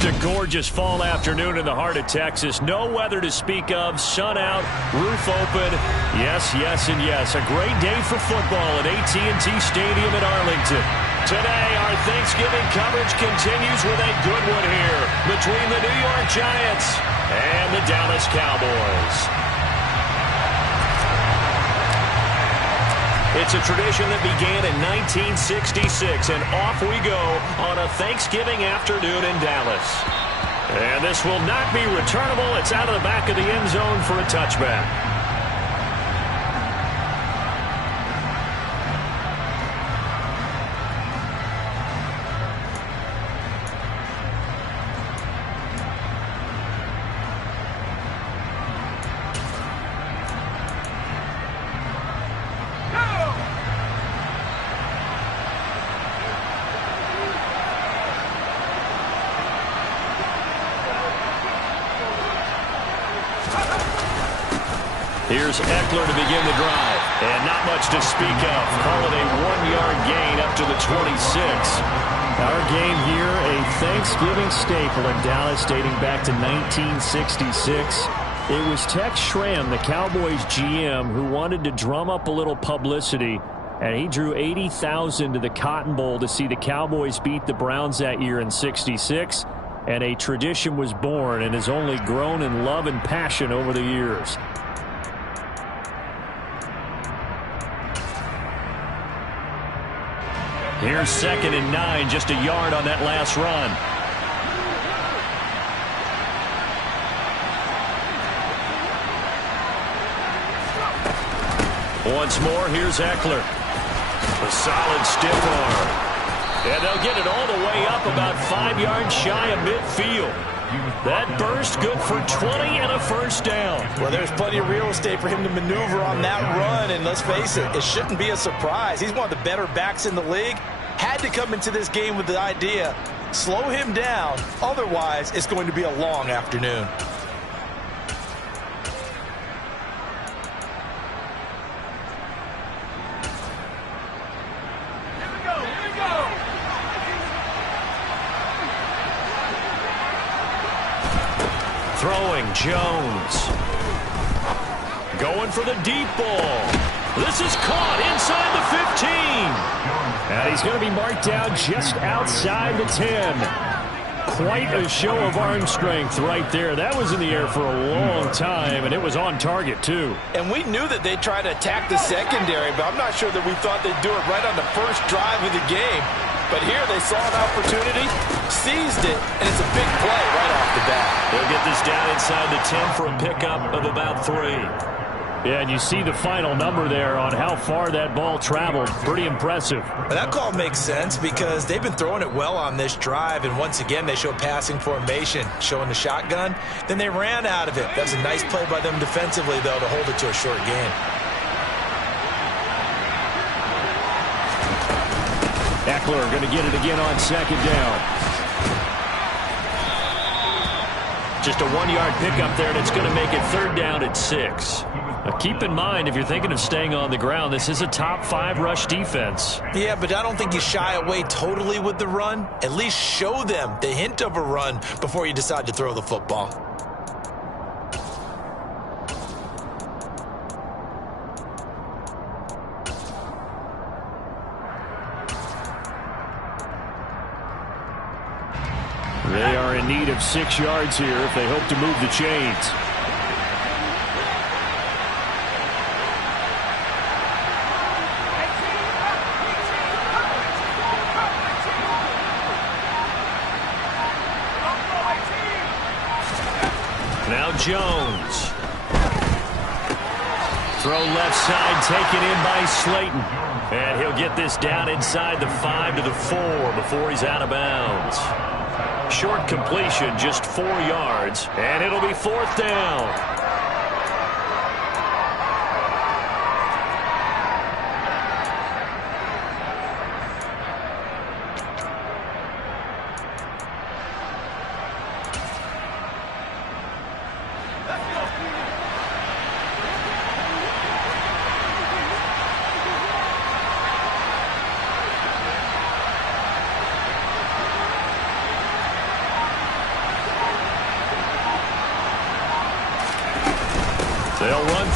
Just a gorgeous fall afternoon in the heart of Texas. No weather to speak of. Sun out, roof open. Yes, yes, and yes. A great day for football at AT&T Stadium in Arlington. Today, our Thanksgiving coverage continues with a good one here between the New York Giants and the Dallas Cowboys. It's a tradition that began in 1966, and off we go on a Thanksgiving afternoon in Dallas. And this will not be returnable. It's out of the back of the end zone for a touchback. Here's Eckler to begin the drive. And not much to speak of. Call it a 1-yard gain up to the 26. Our game here, a Thanksgiving staple in Dallas dating back to 1966. It was Tex Schramm, the Cowboys GM, who wanted to drum up a little publicity. And he drew 80,000 to the Cotton Bowl to see the Cowboys beat the Browns that year in '66. And a tradition was born and has only grown in love and passion over the years. Here's 2nd and 9, just a yard on that last run. Once more, here's Eckler. A solid stiff arm. And they'll get it all the way up about 5 yards shy of midfield. That burst good for 20 and a first down. Well, there's plenty of real estate for him to maneuver on that run, and let's face it, it shouldn't be a surprise. He's one of the better backs in the league. Had to come into this game with the idea, slow him down, otherwise it's going to be a long afternoon. Throwing, Jones. Going for the deep ball. This is caught inside the 15. And he's going to be marked down just outside the 10. Quite a show of arm strength right there. That was in the air for a long time, and it was on target, too. And we knew that they'd try to attack the secondary, but I'm not sure that we thought they'd do it right on the first drive of the game. But here they saw an opportunity, seized it, and it's a big play right off the bat. They'll get this down inside the 10 for a pickup of about 3. Yeah, and you see the final number there on how far that ball traveled. Pretty impressive. But that call makes sense because they've been throwing it well on this drive, and once again they show passing formation, showing the shotgun. Then they ran out of it. That's a nice play by them defensively, though, to hold it to a short gain. Eckler going to get it again on 2nd down. Just a 1-yard pickup there, and it's going to make it 3rd down at 6. Now keep in mind, if you're thinking of staying on the ground, this is a top 5 rush defense. Yeah, but I don't think you shy away totally with the run. At least show them the hint of a run before you decide to throw the football. They are in need of 6 yards here if they hope to move the chains. Now Jones. Throw left side, taken in by Slayton. And he'll get this down inside the 5 to the 4 before he's out of bounds. Short completion, just 4 yards, and it'll be 4th down.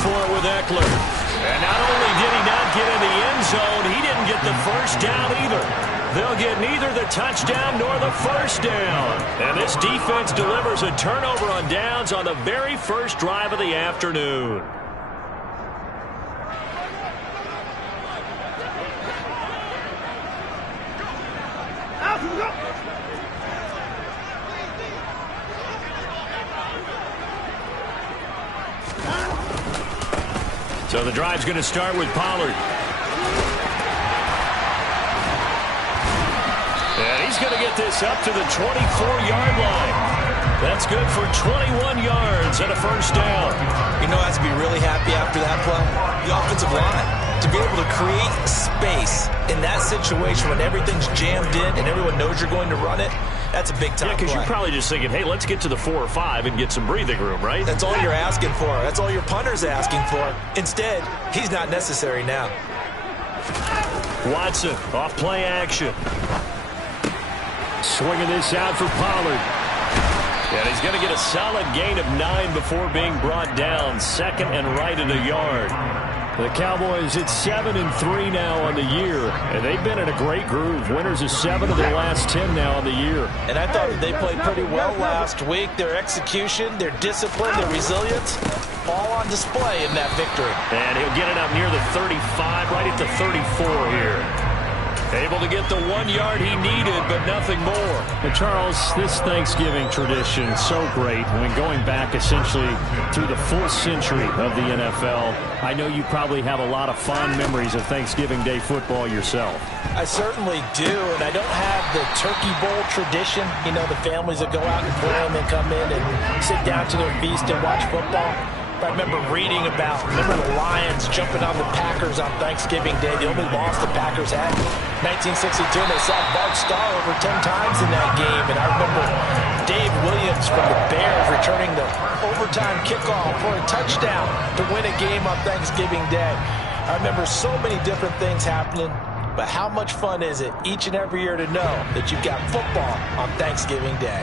for it with Eckler. And not only did he not get in the end zone, he didn't get the first down either. They'll get neither the touchdown nor the first down. And this defense delivers a turnover on downs on the very first drive of the afternoon. So the drive's going to start with Pollard. And he's going to get this up to the 24-yard line. That's good for 21 yards and a first down. You know, I have to be really happy after that play. The offensive line, to be able to create space in that situation when everything's jammed in and everyone knows you're going to run it, that's a big time play. Yeah, because you're probably just thinking, hey, let's get to the 4 or 5 and get some breathing room, right? That's all you're asking for. That's all your punter's asking for. Instead, he's not necessary now. Watson off play action. Swinging this out for Pollard. And he's going to get a solid gain of 9 before being brought down. Second and right at a yard. The Cowboys at 7-3 now on the year, and they've been in a great groove. Winners of 7 of their last 10 now on the year. And I thought that they played pretty well last week. Their execution, their discipline, their resilience, all on display in that victory. And he'll get it up near the 35, right at the 34 here. Able to get the 1 yard he needed, but nothing more. And Charles, this Thanksgiving tradition, so great. I mean, going back essentially through the full century of the NFL, I know you probably have a lot of fond memories of Thanksgiving Day football yourself. I certainly do, and I don't have the Turkey Bowl tradition. You know, the families that go out and play and then come in and sit down to their feast and watch football. I remember reading about, the Lions jumping on the Packers on Thanksgiving Day. The only loss the Packers had in 1962, and they sacked Bart Starr over 10 times in that game. And I remember Dave Williams from the Bears returning the overtime kickoff for a touchdown to win a game on Thanksgiving Day. I remember so many different things happening, but how much fun is it each and every year to know that you've got football on Thanksgiving Day?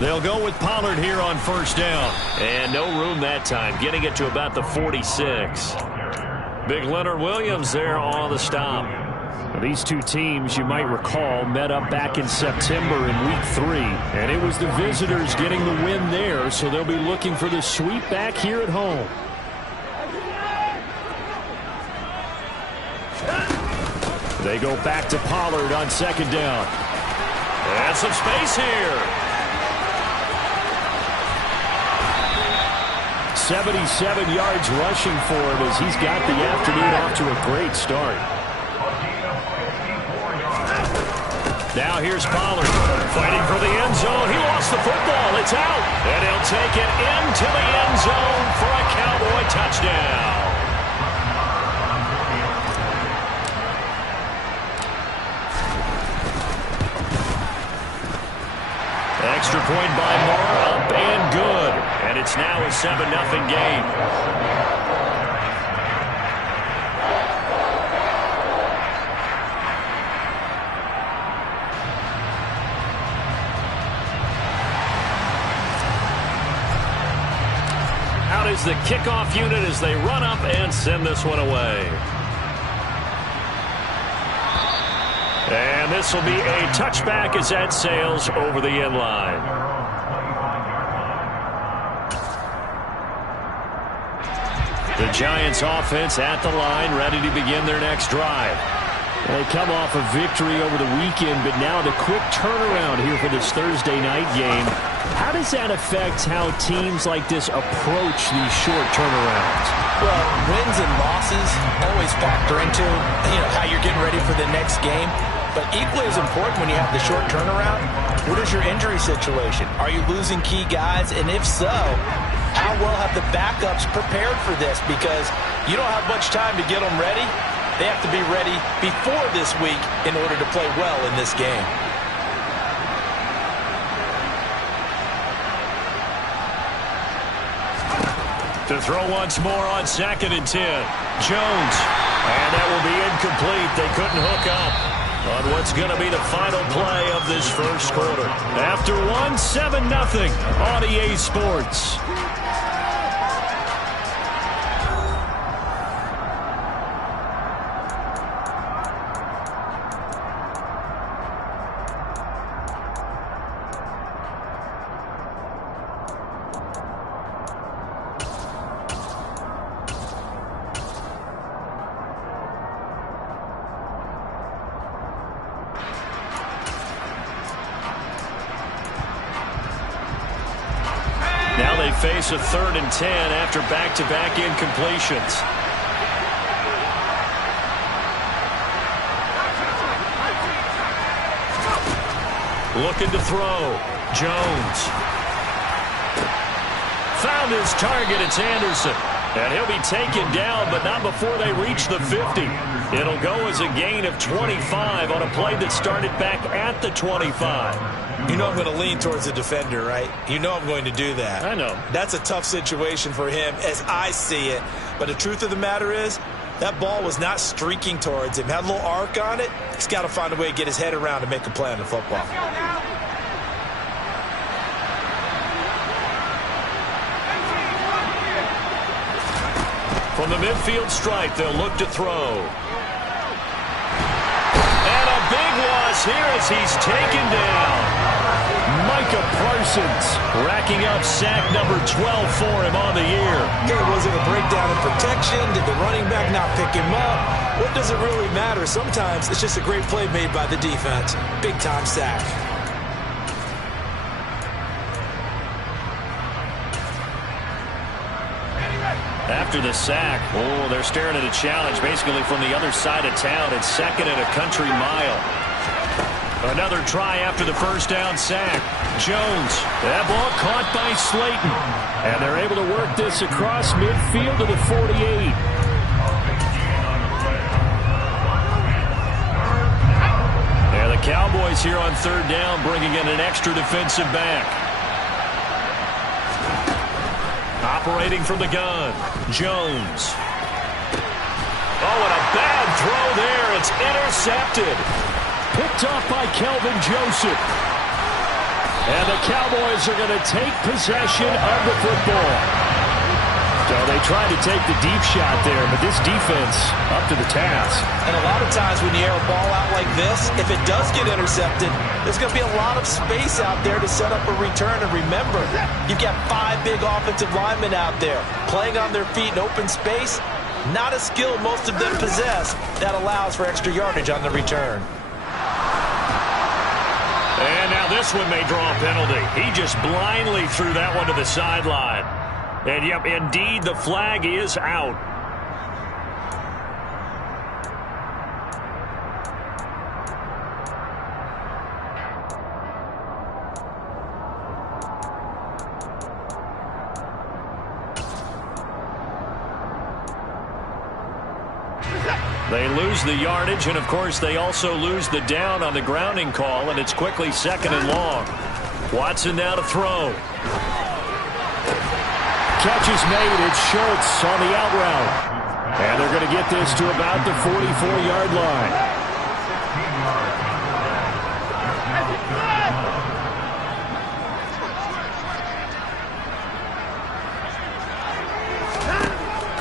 They'll go with Pollard here on first down. And no room that time, getting it to about the 46. Big Leonard Williams there on the stop. These two teams, you might recall, met up back in September in Week 3. And it was the visitors getting the win there, so they'll be looking for the sweep back here at home. They go back to Pollard on second down. And some space here. 77 yards rushing for him as he's got the afternoon off to a great start. Now here's Pollard fighting for the end zone. He lost the football. It's out. And he'll take it into the end zone for a Cowboy touchdown. Extra point by Moore, up and good. And it's now a 7-0 game. Out is the kickoff unit as they run up and send this one away. And this will be a touchback as that sails over the end line. The Giants offense at the line, ready to begin their next drive. They come off a victory over the weekend, but now the quick turnaround here for this Thursday night game. How does that affect how teams like this approach these short turnarounds? Well, wins and losses always factor into, how you're getting ready for the next game. But equally as important when you have the short turnaround, what is your injury situation? Are you losing key guys? And if so, how well have the backups prepared for this? Because you don't have much time to get them ready. They have to be ready before this week in order to play well in this game. To throw once more on 2nd and 10. Jones. And that will be incomplete. They couldn't hook up. on what's going to be the final play of this first quarter. After one, 7-0 on EA Sports. Now they face a 3rd and 10 after back-to-back incompletions. Looking to throw. Jones. Found his target. It's Anderson. And he'll be taken down, but not before they reach the 50. It'll go as a gain of 25 on a play that started back at the 25. You know I'm going to lean towards the defender, right? You know I'm going to do that. I know. That's a tough situation for him as I see it. But the truth of the matter is, that ball was not streaking towards him. Had a little arc on it. He's got to find a way to get his head around and make a play on the football. From the midfield stripe, they'll look to throw. And a big loss here as he's taken down. Micah Parsons racking up sack number 12 for him on the year. Okay, was it a breakdown in protection? Did the running back not pick him up? What does it really matter? Sometimes it's just a great play made by the defense. Big-time sack. After the sack, they're staring at a challenge basically from the other side of town. It's 2nd and a country mile. Another try after the first down sack. Jones, that ball caught by Slayton. And they're able to work this across midfield to the 48. And the Cowboys here on 3rd down bringing in an extra defensive back. Operating from the gun, Jones. Oh, and a bad throw there. It's intercepted. Picked off by Kelvin Joseph. And the Cowboys are going to take possession of the football. So they tried to take the deep shot there, but this defense up to the task. And a lot of times when you air a ball out like this, if it does get intercepted, there's going to be a lot of space out there to set up a return. And remember, you've got 5 big offensive linemen out there playing on their feet in open space. Not a skill most of them possess that allows for extra yardage on the return. And now this one may draw a penalty. He just blindly threw that one to the sideline. And, yep, indeed, the flag is out. They lose the yardage, and, of course, they also lose the down on the grounding call, and it's quickly 2nd and long. Watson now to throw. Catch is made. It's Schultz on the out route. And they're going to get this to about the 44-yard line.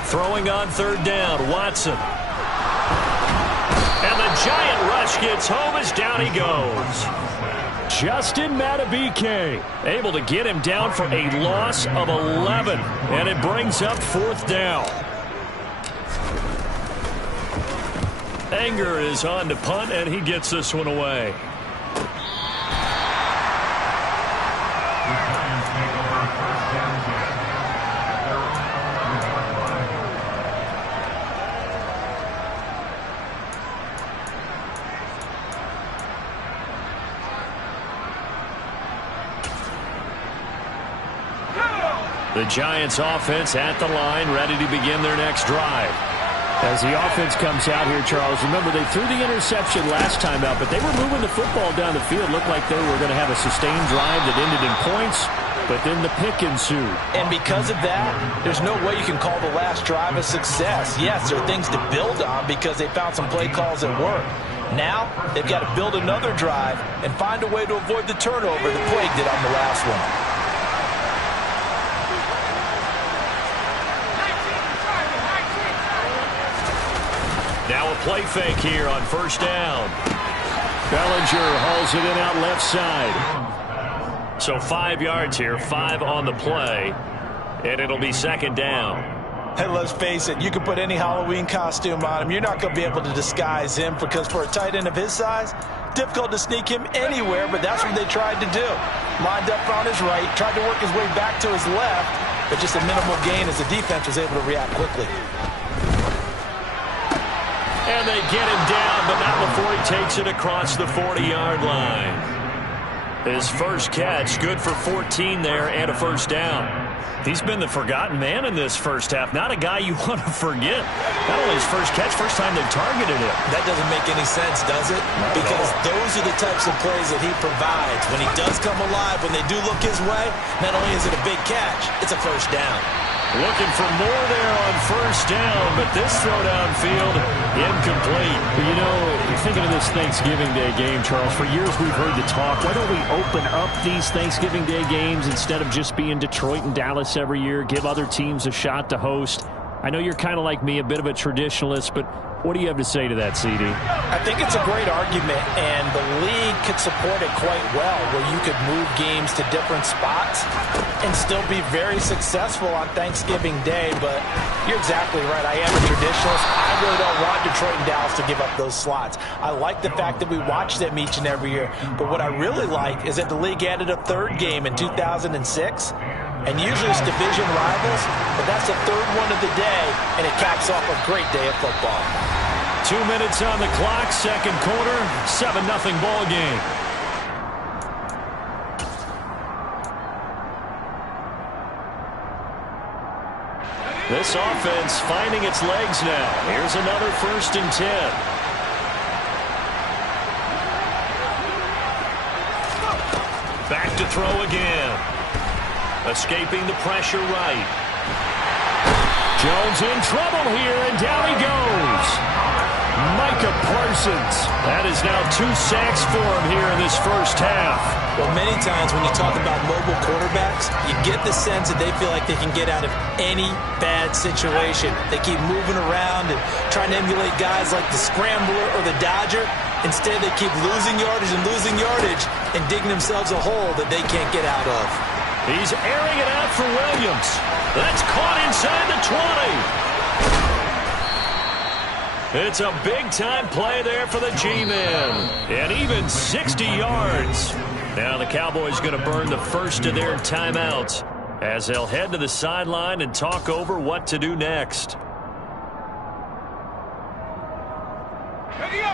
Throwing on 3rd down, Watson. And the giant rush gets home as down he goes. Justin Madubuike able to get him down for a loss of 11. And it brings up 4th down. Anger is on to punt, and he gets this one away. The Giants offense at the line, ready to begin their next drive. As the offense comes out here, Charles, remember they threw the interception last time out, but they were moving the football down the field. Looked like they were going to have a sustained drive that ended in points, but then the pick ensued. And because of that, there's no way you can call the last drive a success. Yes, there are things to build on because they found some play calls that work. Now, they've got to build another drive and find a way to avoid the turnover that plagued it on the last one. Now a play fake here on first down. Bellinger hauls it in out left side. So 5 yards here, 5 on the play, and it'll be second down. Hey, let's face it, you can put any Halloween costume on him. You're not going to be able to disguise him because for a tight end of his size, difficult to sneak him anywhere, but that's what they tried to do. Lined up on his right, tried to work his way back to his left, but just a minimal gain as the defense was able to react quickly. And they get him down, but not before he takes it across the 40-yard line. His first catch, good for 14 there and a first down. He's been the forgotten man in this first half. Not a guy you want to forget. Not only his first catch, first time they targeted him. That doesn't make any sense, does it? Because those are the types of plays that he provides. When he does come alive, when they do look his way, not only is it a big catch, it's a first down. Looking for more there on first down, but this throw downfield, incomplete. You know, thinking of this Thanksgiving Day game, Charles, for years we've heard the talk, why don't we open up these Thanksgiving Day games instead of just being Detroit and Dallas every year, give other teams a shot to host? I know you're kind of like me, a bit of a traditionalist, but what do you have to say to that, CD? I think it's a great argument, and the league could support it quite well, where you could move games to different spots and still be very successful on Thanksgiving Day. But you're exactly right. I am a traditionalist. I really don't want Detroit and Dallas to give up those slots. I like the fact that we watch them each and every year. But what I really like is that the league added a third game in 2006. And usually it's division rivals, but that's the third one of the day, and it caps off a great day of football. 2 minutes on the clock, second quarter, 7-0 ball game. This offense finding its legs now. Here's another 1st and 10. Back to throw again. Escaping the pressure right. Jones in trouble here, and down he goes. Micah Parsons. That is now 2 sacks for him here in this first half. Well, many times when you talk about mobile quarterbacks, you get the sense that they feel like they can get out of any bad situation. They keep moving around and trying to emulate guys like the Scrambler or the Dodger. Instead, they keep losing yardage and digging themselves a hole that they can't get out of. He's airing it out for Williams. That's caught inside the 20. It's a big-time play there for the G-men. And even 60 yards. Now the Cowboys going to burn the first of their timeouts as they'll head to the sideline and talk over what to do next.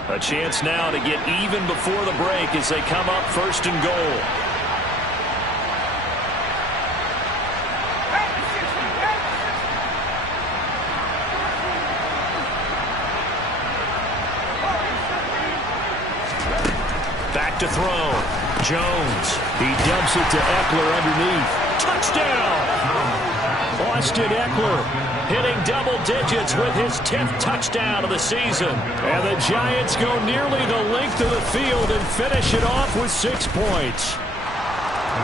A chance now to get even before the break as they come up 1st and goal. To throw. Jones. He dumps it to Eckler underneath. Touchdown! Austin Eckler hitting double digits with his 10th touchdown of the season. And the Giants go nearly the length of the field and finish it off with 6 points.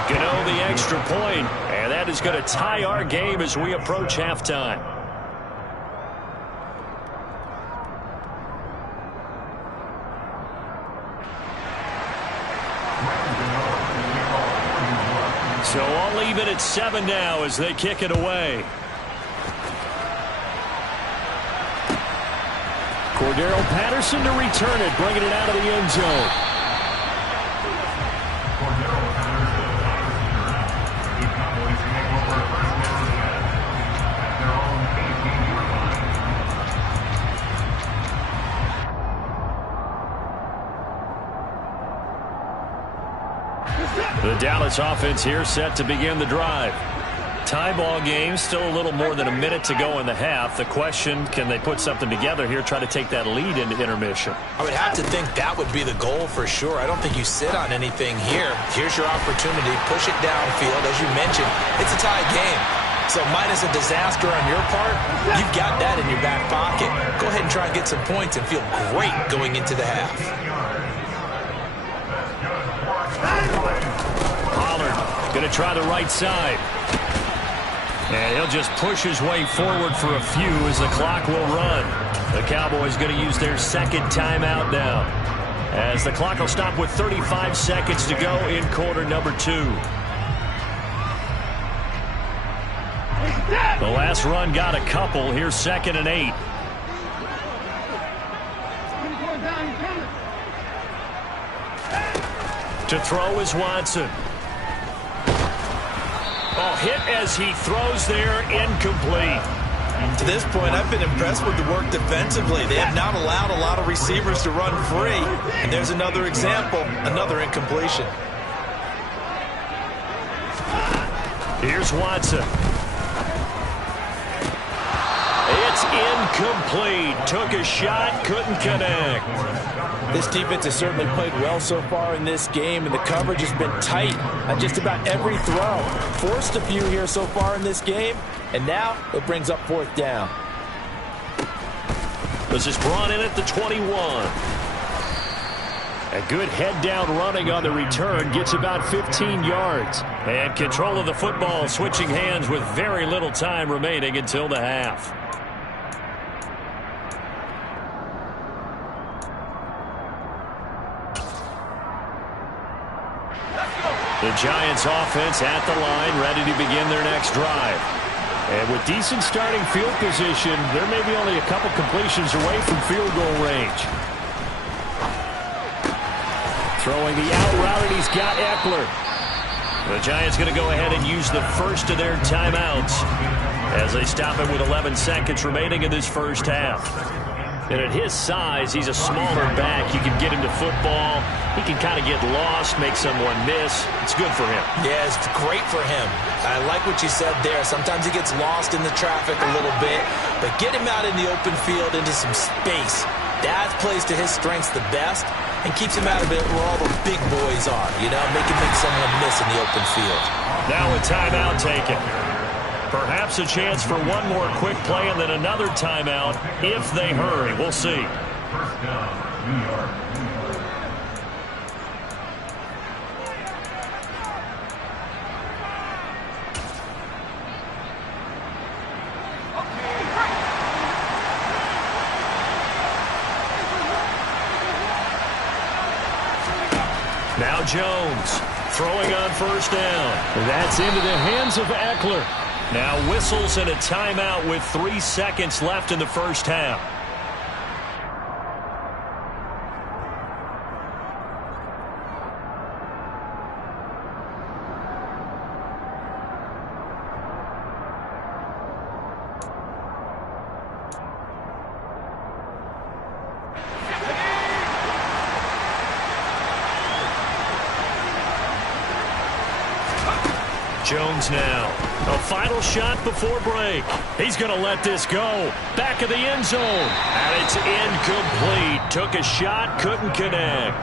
Gano the extra point, and that is going to tie our game as we approach halftime. So I'll leave it at 7 now as they kick it away. Cordero Patterson to return it, bringing it out of the end zone. The Dallas offense here set to begin the drive. Tie ball game, still a little more than a minute to go in the half. The question, can they put something together here, try to take that lead into intermission? I would have to think that would be the goal for sure. I don't think you sit on anything here. Here's your opportunity. Push it downfield. As you mentioned, it's a tie game. So minus a disaster on your part, you've got that in your back pocket. Go ahead and try and get some points and feel great going into the half. Pollard going to try the right side. And he'll just push his way forward for a few as the clock will run. The Cowboys going to use their second timeout now, as the clock will stop with 35 seconds to go in quarter number 2. The last run got a couple. Here's 2nd and 8. To throw is Watson. Oh, hit as he throws there, incomplete. To this point, I've been impressed with the work defensively. They have not allowed a lot of receivers to run free. And there's another example, another incompletion. Here's Watson. It's incomplete. Took a shot, couldn't connect. This defense has certainly played well so far in this game, and the coverage has been tight on just about every throw. Forced a few here so far in this game, and now it brings up 4th down. This is brought in at the 21. A good head-down running on the return, gets about 15 yards. And control of the football, switching hands with very little time remaining until the half. The Giants offense at the line, ready to begin their next drive. And with decent starting field position, there may be only a couple completions away from field goal range. Throwing the out route, and he's got Eckler. The Giants going to go ahead and use the first of their timeouts as they stop it with 11 seconds remaining in this first half. And at his size, he's a smaller back. You can get him to football. He can kind of get lost, make someone miss. It's good for him. Yeah, it's great for him. I like what you said there. Sometimes he gets lost in the traffic a little bit, but get him out in the open field into some space. That plays to his strengths the best and keeps him out of it where all the big boys are. You know, make him make someone miss in the open field. Now a timeout taken. Perhaps a chance for one more quick play and then another timeout if they hurry. We'll see. First down, New York. Now Jones throwing on first down. That's into the hands of Eckler. Now whistles and a timeout with 3 seconds left in the first half. Jones now. A final shot before break. He's going to let this go. Back of the end zone. And it's incomplete. Took a shot, couldn't connect.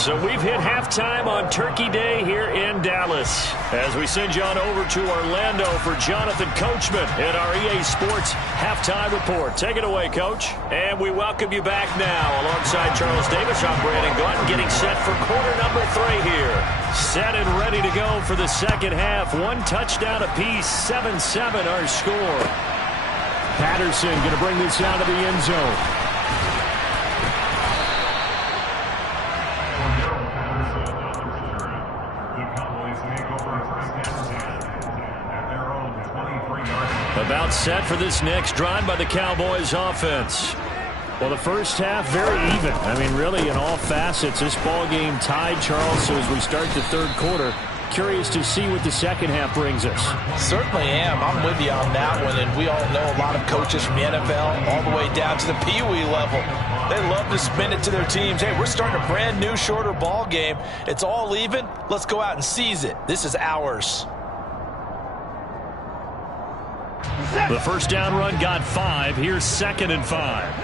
So we've hit halftime on Turkey Day here in Dallas. As we send you on over to Orlando for Jonathan Coachman in our EA Sports Halftime Report. Take it away, Coach. And we welcome you back now alongside Charles Davis. I'm Brandon Gaunt getting set for quarter number 3 here. Set and ready to go for the second half. 1 touchdown apiece, 7-7 our score. Patterson going to bring this out of the end zone. About set for this next drive by the Cowboys offense. Well, the first half very even. I mean, really in all facets. This ball game tied, Charles. So as we start the third quarter, curious to see what the second half brings us. Certainly am. I'm with you on that one. And we all know a lot of coaches from the NFL all the way down to the Pee Wee level. They love to spin it to their teams. Hey, we're starting a brand new, shorter ball game. It's all even. Let's go out and seize it. This is ours. The first down run got 5. Here's 2nd and 5.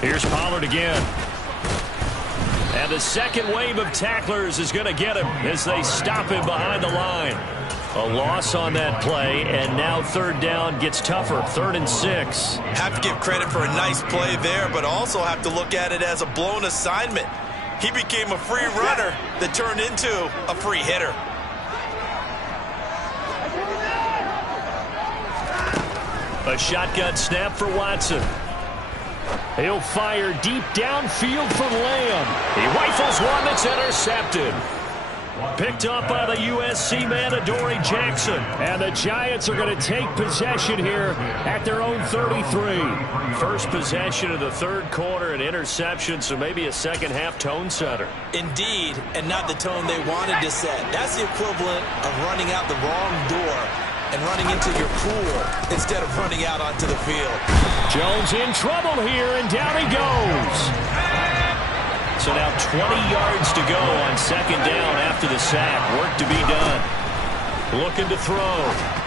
Here's Pollard again. And the second wave of tacklers is going to get him as they stop him behind the line. A loss on that play, and now third down gets tougher. 3rd and 6. Have to give credit for a nice play there, but also have to look at it as a blown assignment. He became a free runner that turned into a free hitter. A shotgun snap for Watson. He'll fire deep downfield for Lamb. He rifles one that's intercepted. Picked up by the USC man, Adoree Jackson. And the Giants are going to take possession here at their own 33. First possession of the third quarter, an interception, so maybe a second-half tone setter. Indeed, and not the tone they wanted to set. That's the equivalent of running out the wrong door and running into your pool instead of running out onto the field. Jones in trouble here, and down he goes. So now 20 yards to go on second down after the sack. Work to be done. Looking to throw.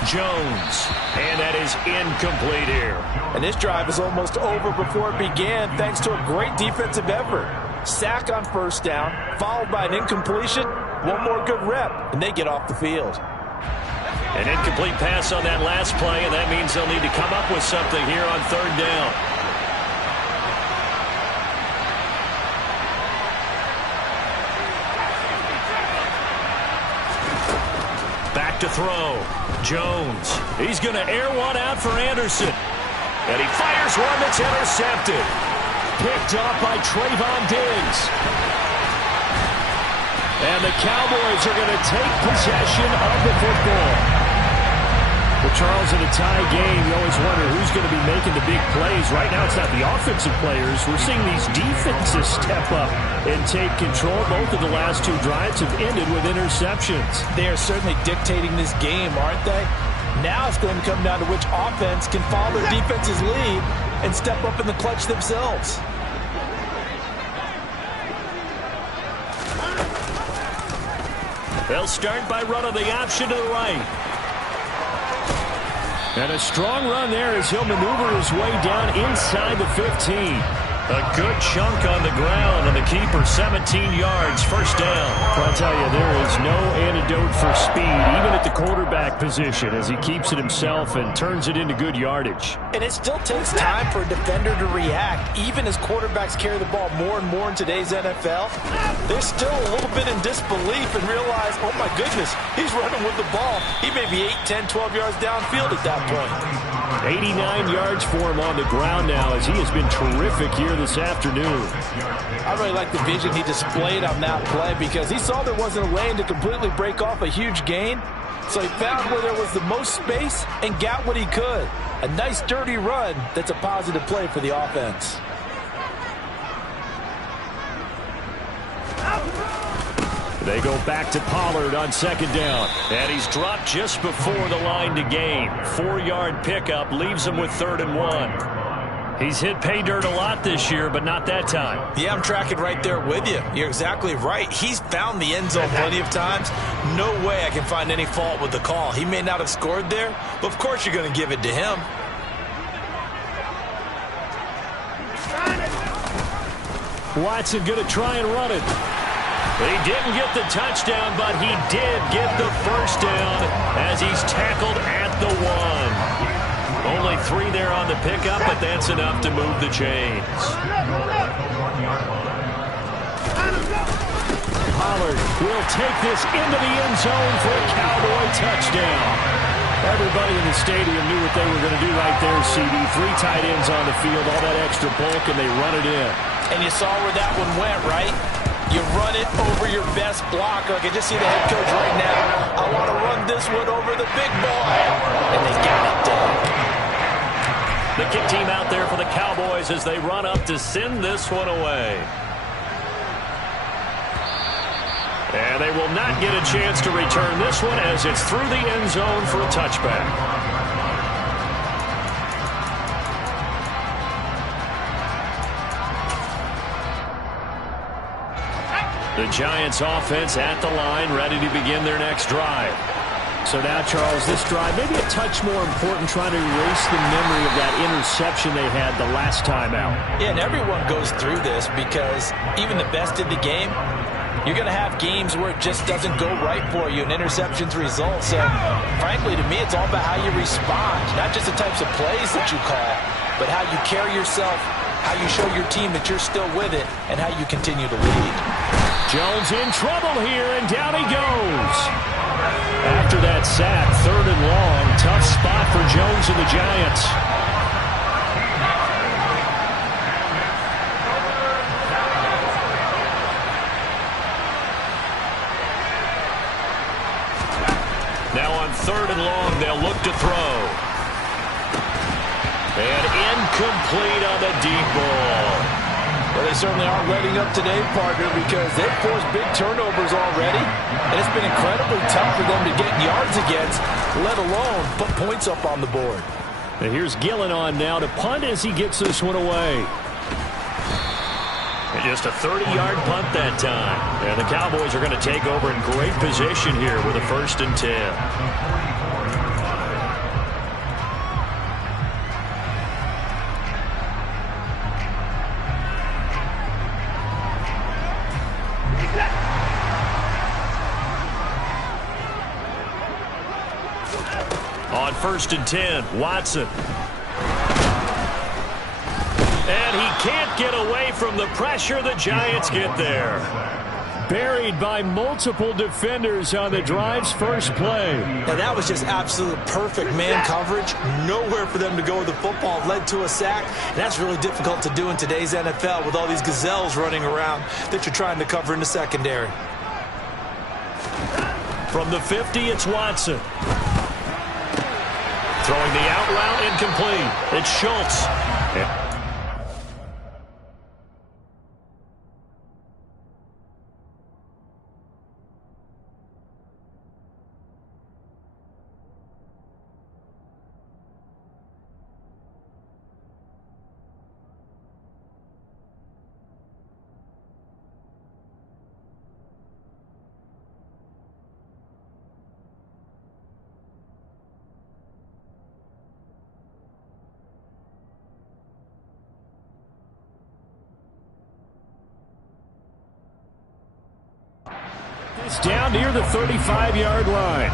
Jones. And that is incomplete here. And this drive is almost over before it began thanks to a great defensive effort. Sack on first down, followed by an incompletion. One more good rep, and they get off the field. An incomplete pass on that last play, and that means they'll need to come up with something here on third down. Back to throw. Jones. He's going to air one out for Anderson. And he fires one that's intercepted. Picked up by Trayvon Diggs. And the Cowboys are going to take possession of the football. Well, Charles, in a tie game, you always wonder who's going to be making the big plays. Right now, it's not the offensive players. We're seeing these defenses step up and take control. Both of the last two drives have ended with interceptions. They are certainly dictating this game, aren't they? Now it's going to come down to which offense can follow their defense's lead and step up in the clutch themselves. They'll start by running the option to the right. And a strong run there as he'll maneuver his way down inside the 15. A good chunk on the ground, and the keeper 17 yards, first down. Well, I'll tell you, there is no antidote for speed, even at the quarterback position, as he keeps it himself and turns it into good yardage. And it still takes time for a defender to react. Even as quarterbacks carry the ball more and more in today's NFL, they're still a little bit in disbelief and realize, oh my goodness, he's running with the ball. He may be 8, 10, 12 yards downfield at that point. 89 yards for him on the ground now, as he has been terrific here this afternoon. I really like the vision he displayed on that play because he saw there wasn't a lane to completely break off a huge gain. So he found where there was the most space and got what he could. A nice dirty run that's a positive play for the offense. They go back to Pollard on second down. And he's dropped just before the line to gain. 4-yard pickup leaves him with 3rd and 1. He's hit pay dirt a lot this year, but not that time. Yeah, I'm tracking right there with you. You're exactly right. He's found the end zone plenty of times. No way I can find any fault with the call. He may not have scored there, but of course you're going to give it to him. Watson going to try and run it. He didn't get the touchdown, but he did get the first down as he's tackled at the 1. Only 3 there on the pickup, but that's enough to move the chains. Pollard will take this into the end zone for a Cowboy touchdown. Everybody in the stadium knew what they were going to do right there, CD. 3 tight ends on the field, all that extra bulk, and they run it in. And you saw where that one went, right? You run it over your best blocker. I can just see the head coach right now. I want to run this one over the big boy. And they got it done. The kick team out there for the Cowboys as they run up to send this one away. And they will not get a chance to return this one as it's through the end zone for a touchback. The Giants offense at the line, ready to begin their next drive. So now, Charles, this drive maybe a touch more important, trying to erase the memory of that interception they had the last time out. Yeah, and everyone goes through this because even the best in the game, you're going to have games where it just doesn't go right for you and interceptions result. So, frankly, to me, it's all about how you respond, not just the types of plays that you call, but how you carry yourself, how you show your team that you're still with it, and how you continue to lead. Jones in trouble here, and down he goes. After that sack, 3rd and long, tough spot for Jones and the Giants. Now on 3rd and long, they'll look to throw. And incomplete on the deep ball. Well, they certainly aren't letting up today, partner, because they've forced big turnovers already, and it's been incredibly tough for them to get yards against, let alone put points up on the board. And here's Gillen on now to punt as he gets this one away. And just a 30-yard punt that time. And the Cowboys are going to take over in great position here with a 1st and 10. On 1st and 10, Watson. And he can't get away from the pressure. The Giants get there. Buried by multiple defenders on the drive's first play. Now that was just absolute perfect man coverage. Nowhere for them to go with the football. Led to a sack. And that's really difficult to do in today's NFL with all these gazelles running around that you're trying to cover in the secondary. From the 50, it's Watson. Throwing the out route, incomplete. It's Schultz. It's down near the 35-yard line.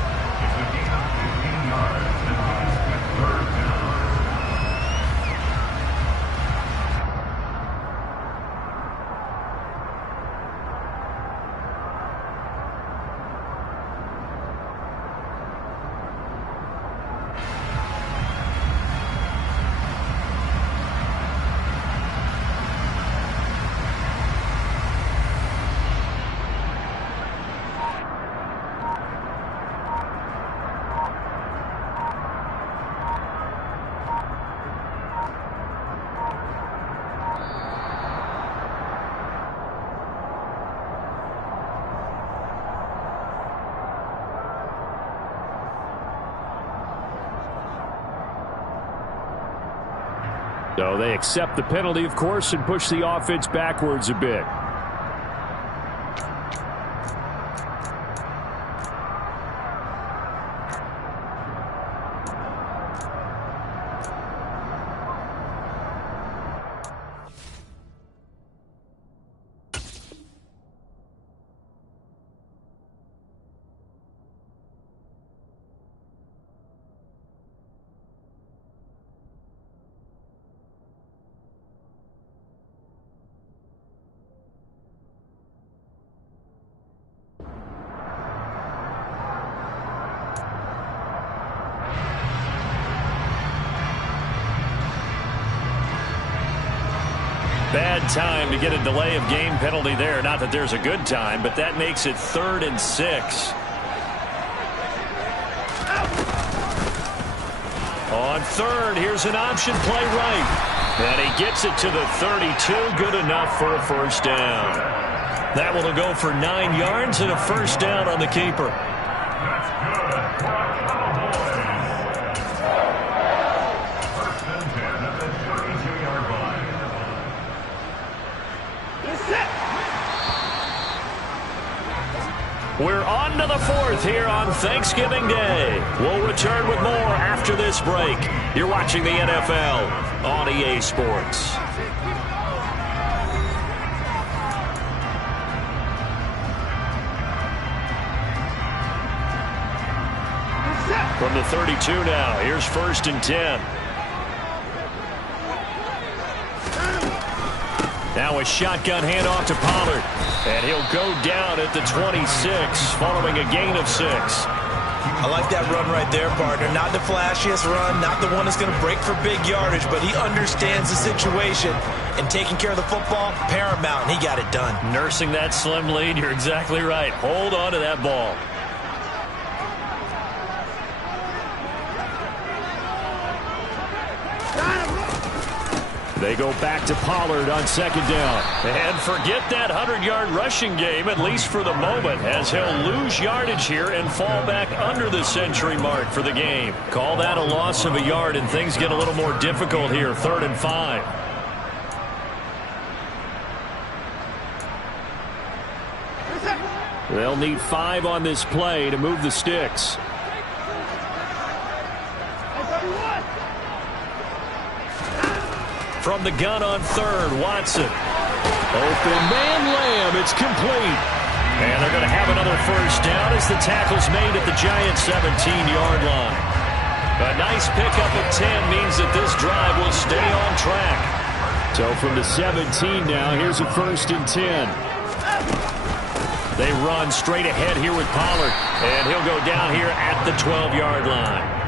So they accept the penalty, of course, and push the offense backwards a bit. Bad time to get a delay of game penalty there. Not that there's a good time, but that makes it 3rd and 6. On 3rd, here's an option play right. And he gets it to the 32. Good enough for a 1st down. That one will go for 9 yards and a 1st down on the keeper. We're on to the fourth here on Thanksgiving Day. We'll return with more after this break. You're watching the NFL on EA Sports. From the 32 now, here's 1st and 10. Now a shotgun handoff to Pollard. And he'll go down at the 26 following a gain of 6. I like that run right there, partner. Not the flashiest run, not the one that's going to break for big yardage, but he understands the situation, and taking care of the football, paramount, and he got it done. Nursing that slim lead, you're exactly right. Hold on to that ball. They go back to Pollard on 2nd down. And forget that 100-yard rushing game, at least for the moment, as he'll lose yardage here and fall back under the century mark for the game. Call that a loss of a yard, and things get a little more difficult here, 3rd and 5. They'll need 5 on this play to move the sticks. From the gun on 3rd, Watson. Open man, Lamb. It's complete. And they're going to have another 1st down as the tackle's made at the Giants' 17-yard line. A nice pickup at 10 means that this drive will stay on track. So from the 17 now, here's a 1st and 10. They run straight ahead here with Pollard. And he'll go down here at the 12-yard line.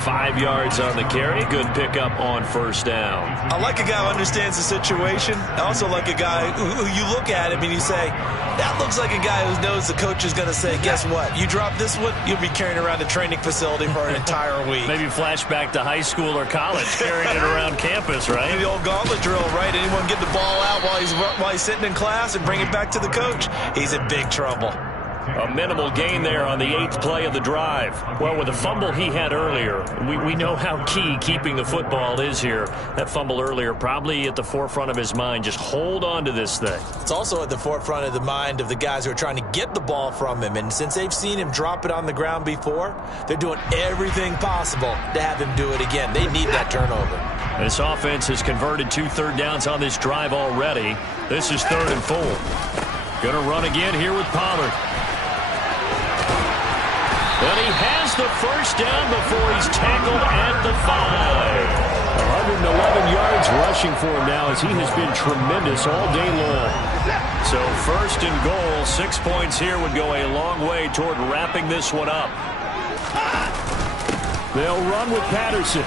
5 yards on the carry. Good pickup on 1st down. I like a guy who understands the situation. I also like a guy who you look at him and you say, that looks like a guy who knows the coach is going to say, guess what? You drop this one, you'll be carrying around the training facility for an entire week. Maybe flashback to high school or college, carrying it around campus, right? The old gauntlet drill, right? Anyone get the ball out while he's sitting in class and bring it back to the coach, he's in big trouble. A minimal gain there on the 8th play of the drive. Well, with the fumble he had earlier, we know how key keeping the football is here. That fumble earlier probably at the forefront of his mind. Just hold on to this thing. It's also at the forefront of the mind of the guys who are trying to get the ball from him. And since they've seen him drop it on the ground before, they're doing everything possible to have him do it again. They need that turnover. This offense has converted 2 third downs on this drive already. This is 3rd and 4. Going to run again here with Pollard. And he has the 1st down before he's tackled at the 5. 111 yards rushing for him now as he has been tremendous all day long. So 1st and goal, 6 points here would go a long way toward wrapping this one up. They'll run with Patterson.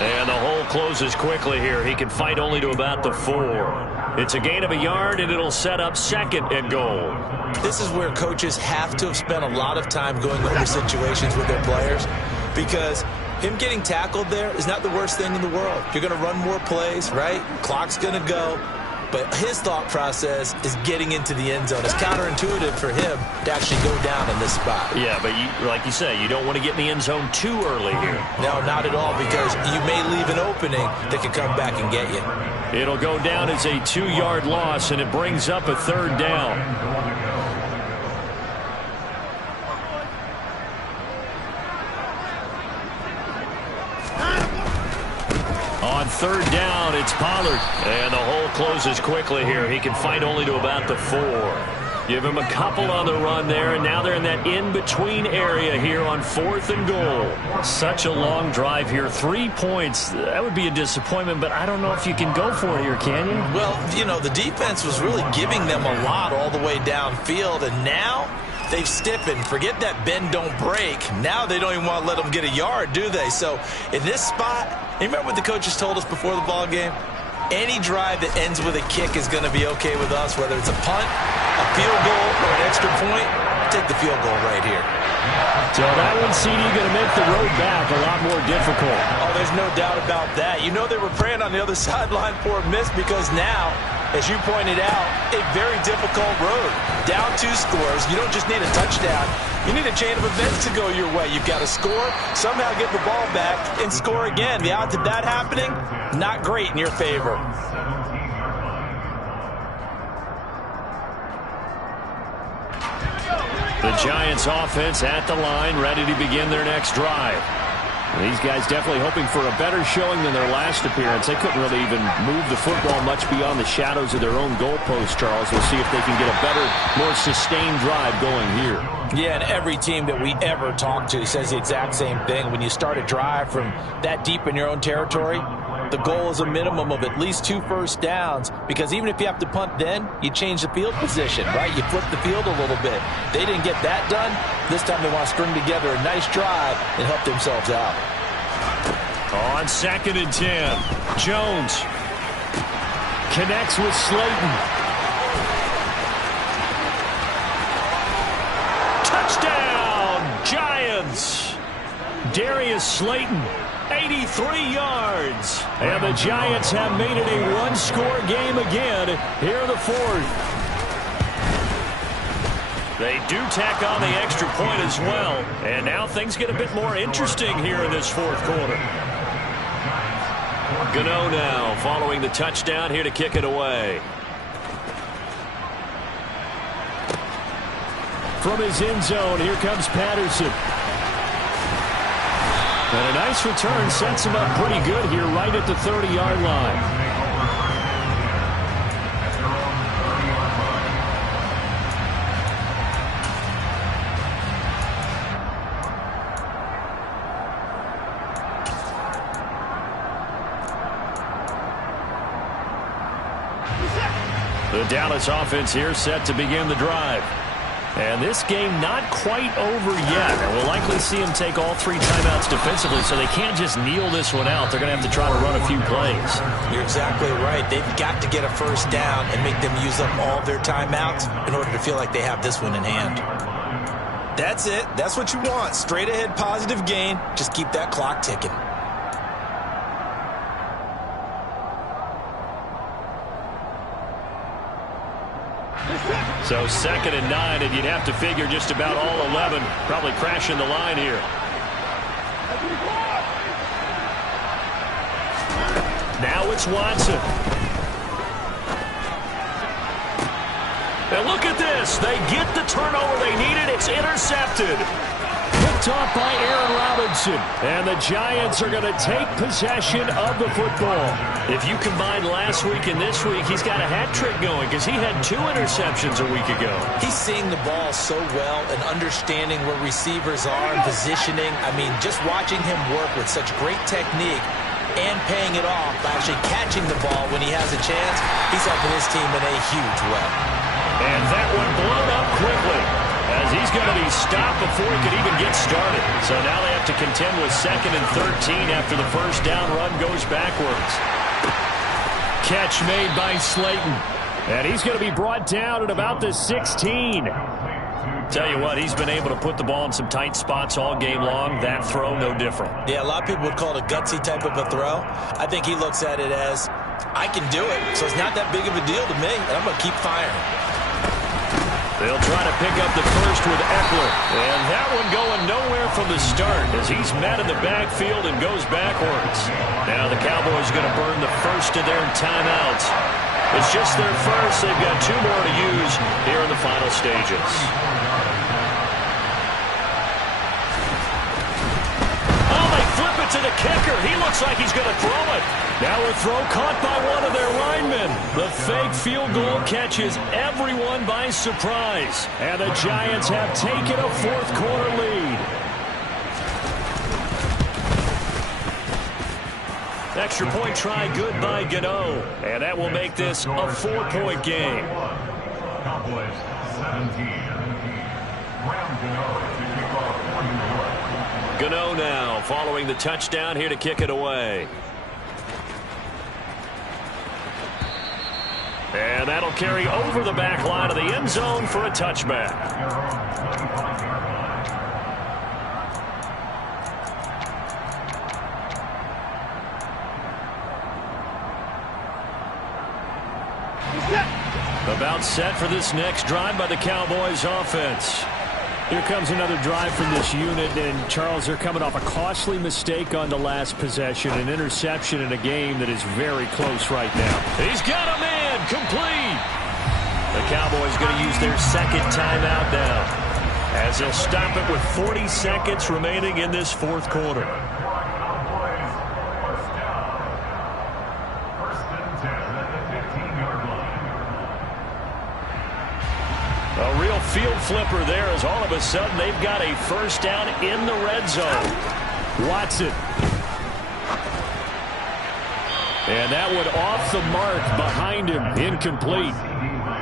And the hole closes quickly here. He can fight only to about the 4. It's a gain of a yard, and it'll set up 2nd and goal. This is where coaches have to have spent a lot of time going over situations with their players, because him getting tackled there is not the worst thing in the world. You're going to run more plays, right? Clock's going to go. But his thought process is getting into the end zone. It's counterintuitive for him to actually go down in this spot. Yeah, but like you say, you don't want to get in the end zone too early here. No, not at all, because you may leave an opening that could come back and get you. It'll go down as a 2-yard loss, and it brings up a 3rd down. On 3rd down, it's Pollard. And the hole closes quickly here. He can fight only to about the 4. Give him a couple on the run there, and now they're in that in-between area here on 4th and goal. Such a long drive here. 3 points. That would be a disappointment, but I don't know if you can go for it here, can you? Well, you know, the defense was really giving them a lot all the way downfield, and now they've stiffened. Forget that bend, don't break. Now they don't even want to let them get a yard, do they? So in this spot, you remember what the coaches told us before the ball game? Any drive that ends with a kick is going to be okay with us, whether it's a punt, a field goal, or an extra point. Take the field goal right here. So that one, CD, going to make the road back a lot more difficult. Oh, there's no doubt about that. You know they were praying on the other sideline for a miss, because now, as you pointed out, a very difficult road. Down 2 scores. You don't just need a touchdown. You need a chain of events to go your way. You've got to score, somehow get the ball back, and score again. The odds of that happening, not great in your favor. The Giants offense at the line, ready to begin their next drive. These guys definitely hoping for a better showing than their last appearance. They couldn't really even move the football much beyond the shadows of their own goalpost, Charles. We'll see if they can get a better, more sustained drive going here. Yeah, and every team that we ever talk to says the exact same thing. When you start a drive from that deep in your own territory, the goal is a minimum of at least 2 first downs, because even if you have to punt then, you change the field position, right? You flip the field a little bit. They didn't get that done. This time they want to string together a nice drive and help themselves out. On 2nd and 10, Jones connects with Slayton. Touchdown, Giants! Darius Slayton, 83 yards. And the Giants have made it a one-score game again here in the 4th. They do tack on the extra point as well. And now things get a bit more interesting here in this 4th quarter. Gano now following the touchdown here to kick it away. From his end zone, here comes Patterson. And a nice return sets him up pretty good here right at the 30-yard line. The Dallas offense here set to begin the drive. And this game not quite over yet. And we'll likely see them take all 3 timeouts defensively, so they can't just kneel this one out. They're going to have to try to run a few plays. You're exactly right. They've got to get a first down and make them use up all their timeouts in order to feel like they have this one in hand. That's it. That's what you want. Straight ahead positive gain. Just keep that clock ticking. So 2nd and 9, and you'd have to figure just about all 11 probably crashing the line here. Now it's Watson. And look at this. They get the turnover they needed. It's intercepted. Picked off by Aaron Robinson. And the Giants are going to take possession of the football. If you combine last week and this week, he's got a hat trick going because he had 2 interceptions a week ago. He's seeing the ball so well and understanding where receivers are and positioning. I mean, just watching him work with such great technique and paying it off by actually catching the ball when he has a chance, he's helping his team in a huge way. And that one blown up quickly, as he's going to be stopped before he could even get started. So now they have to contend with 2nd and 13 after the first down run goes backwards. Catch made by Slayton. And he's going to be brought down at about the 16. Tell you what, he's been able to put the ball in some tight spots all game long. That throw, no different. Yeah, a lot of people would call it a gutsy type of a throw. I think he looks at it as, I can do it, so it's not that big of a deal to me, and I'm going to keep firing. They'll try to pick up the first with Eckler. And that one going nowhere from the start as he's met in the backfield and goes backwards. Now the Cowboys going to burn the first of their timeouts. It's just their first. They've got 2 more to use here in the final stages. Oh, they flip it to the kicker. He looks like he's going to throw it. Now a throw caught by one of their linemen. The fake field goal catches everyone by surprise. And the Giants have taken a 4th quarter lead. Extra point try good by Gano. And that will make this a 4-point game. Cowboys 17. Gano now following the touchdown here to kick it away. And that'll carry over the back line of the end zone for a touchback. About set for this next drive by the Cowboys offense. Here comes another drive from this unit, and Charles, they're coming off a costly mistake on the last possession, an interception in a game that is very close right now. He's got a man complete. The Cowboys going to use their 2nd timeout now. as he'll stop it with 40 seconds remaining in this fourth quarter. A real field flipper there as all of a sudden they've got a first down in the red zone. Watson. And that one off the mark behind him, incomplete.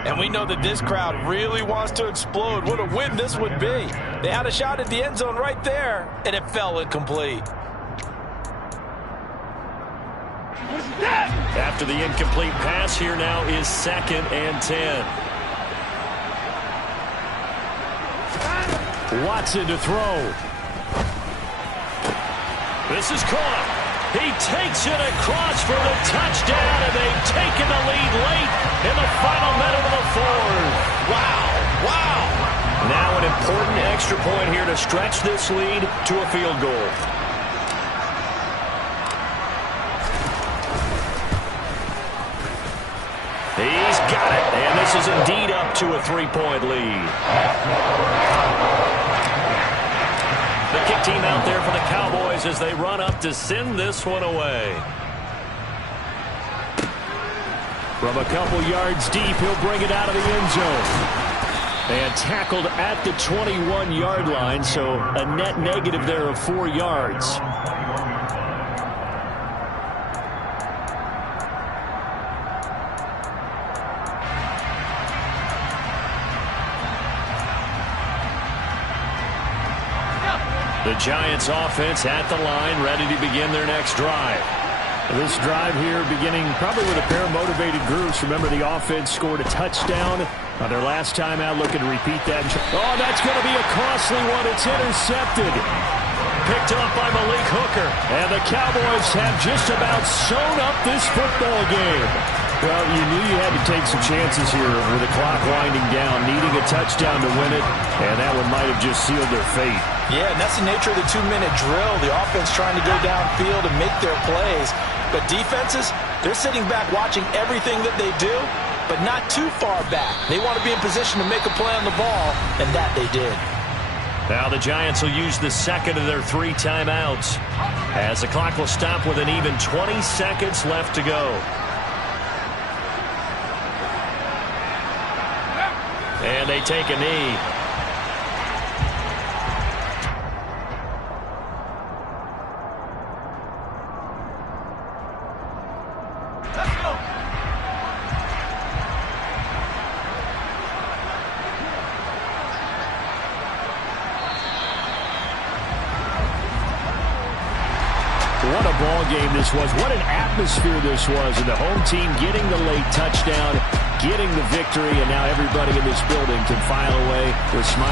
And we know that this crowd really wants to explode. What a win this would be. They had a shot at the end zone right there, and it fell incomplete. After the incomplete pass, here now is 2nd and 10. Watson to throw. This is caught. He takes it across for the touchdown, and they've taken the lead late in the final minute of the fourth. Wow, wow. Now an important extra point here to stretch this lead to a field goal. He's got it, and this is indeed up to a 3-point lead. The kick team out there for the Cowboys as they run up to send this one away. From a couple yards deep, he'll bring it out of the end zone. And tackled at the 21-yard line, so a net negative there of 4 yards. The Giants offense at the line, ready to begin their next drive. This drive here beginning probably with a pair of motivated groups. Remember, the offense scored a touchdown on their last time out, looking to repeat that. Oh, that's going to be a costly one. It's intercepted. Picked up by Malik Hooker. And the Cowboys have just about sewn up this football game. Well, you knew you had to take some chances here with the clock winding down, needing a touchdown to win it, and that one might have just sealed their fate. Yeah, and that's the nature of the 2-minute drill. The offense trying to go downfield and make their plays. But defenses, they're sitting back watching everything that they do, but not too far back. They want to be in position to make a play on the ball, and that they did. Now the Giants will use the second of their 3 timeouts as the clock will stop with an even 20 seconds left to go. And they take a knee. What a ball game this was. What an atmosphere this was. And the home team getting the late touchdown, getting the victory, and now everybody in this building can file away with smiles.